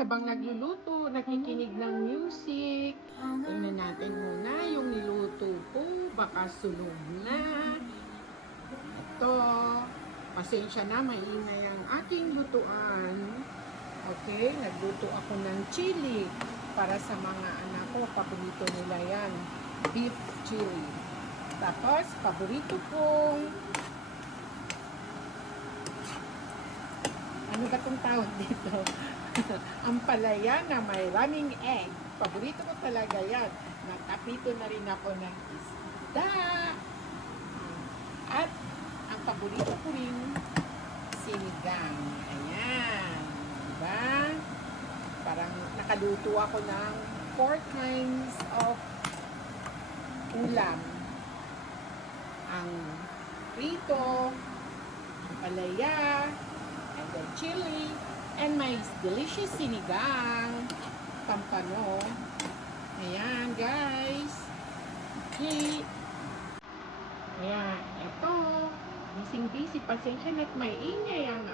habang nagluluto, nakikinig ng music. Tingnan natin muna yung niluto ko. Baka sunog na. Ito. Pasensya na, maingay ang aking lutuan. Okay, nagluto ako ng chili para sa mga anak ko. Paborito nila yan. Beef chili. Tapos, paborito kong ano ba itong tawag dito? Ampalaya na may running egg. Paborito ko talaga yan. Nakapito na rin ako ng isda. At ang paborito ko rin, sinigang. Ayan. Diba? Parang nakaluto ako ng 4 kinds of ulam. Ang prito, ampalaya, and then chili, and my delicious sinigang, pampano. Ayan, guys. Okay. Ayan, ito. Busy-busy. Pasensya na't may ingay ang